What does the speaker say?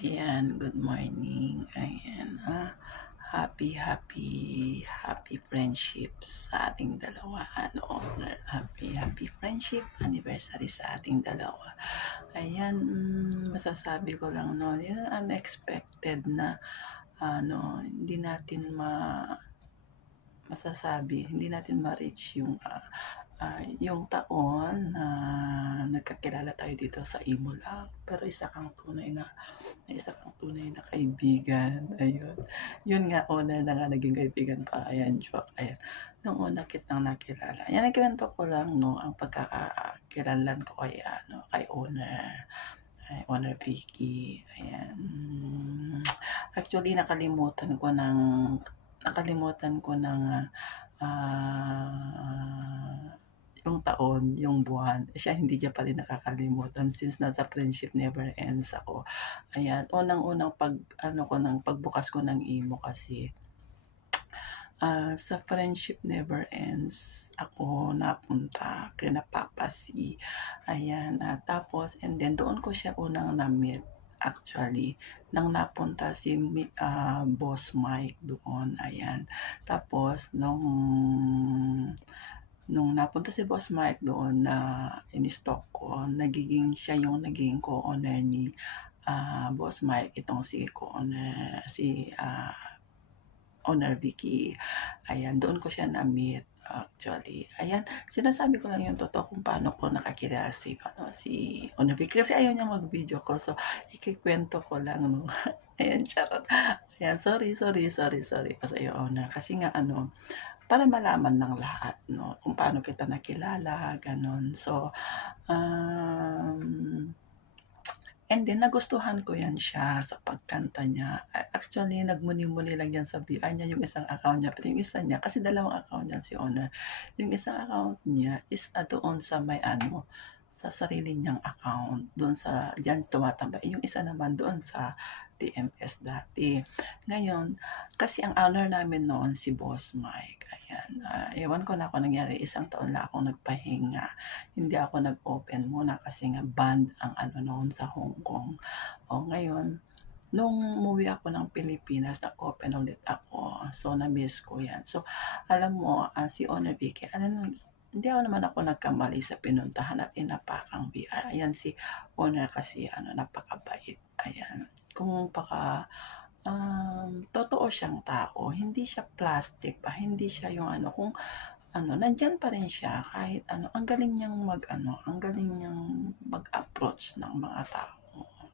Ayan, good morning. Ayan, happy friendship sa ating dalawa. Happy friendship anniversary sa ating dalawa. Ayan, masasabi ko lang, no, yun unexpected na, hindi natin masasabi, hindi natin ma-reach yung taon na nagkakilala tayo dito sa Imola. Pero isa kang tunay na kaibigan. Ayun. Yun nga, owner na nga naging kaibigan pa. Ayan, joke. Ayan. Nung una kitang nakilala. Ayan, nagkwento ko lang, no, ang pagkakakilanlan ko kay owner. Ay, owner Vicky. Ayan. Actually, nakalimutan ko ng yung taon, yung buwan. Siya hindi niya pa rin nakakalimutan since nasa friendship never ends ako. Ayan, unang-unang pagbukas ko ng imo kasi sa friendship never ends ako napunta kina Papa C. Ayan, tapos and then doon ko siya unang na-meet actually nang napunta si Boss Mike doon. Ayan. Tapos nung napunta si Boss Mike doon na in-stalk ko, siya yung naging co-owner ni Boss Mike, itong si owner Vicky. Ayan, doon ko siya na-meet actually. Ayan, sinasabi ko lang yung totoo kung paano ko nakakilala si owner Vicky kasi ayaw niya mag-video ko. So, ikikwento ko lang, no. Ayan, charot. Ayan, sorry pa sa iyo, owner. Kasi nga, para malaman ng lahat, no, kung paano kita nakilala, ganon. So, and then nagustuhan ko yan siya sa pagkanta niya. Actually, nagmuni-muni lang yan sa VR niya, yung isang account niya. Pero yung isa niya, kasi dalawang account niya si Honor. Yung isang account niya is doon sa sa sarili niyang account. Doon diyan tumatambay. Yung isa naman doon sa DMS dati. Ngayon, kasi ang honor namin noon si Boss Mike. Ayan. Ewan ko na ako nangyari. Isang taon na akong nagpahinga. Hindi ako nag-open muna kasi nga banned ang noon sa Hong Kong. Ngayon, nung umuwi ako ng Pilipinas, nag-open ulit ako. So, na-miss ko yan. So, alam mo, si Honor Vicky, hindi naman ako nagkamali sa pinuntahan at inapakang VR. Ayan, si Honor kasi, napakabait. Ayan. Kung totoo siyang tao, hindi siya plastic pa, hindi siya yung kung nandiyan pa rin siya kahit ang galing niyang ang galing niyang mag-approach ng mga tao.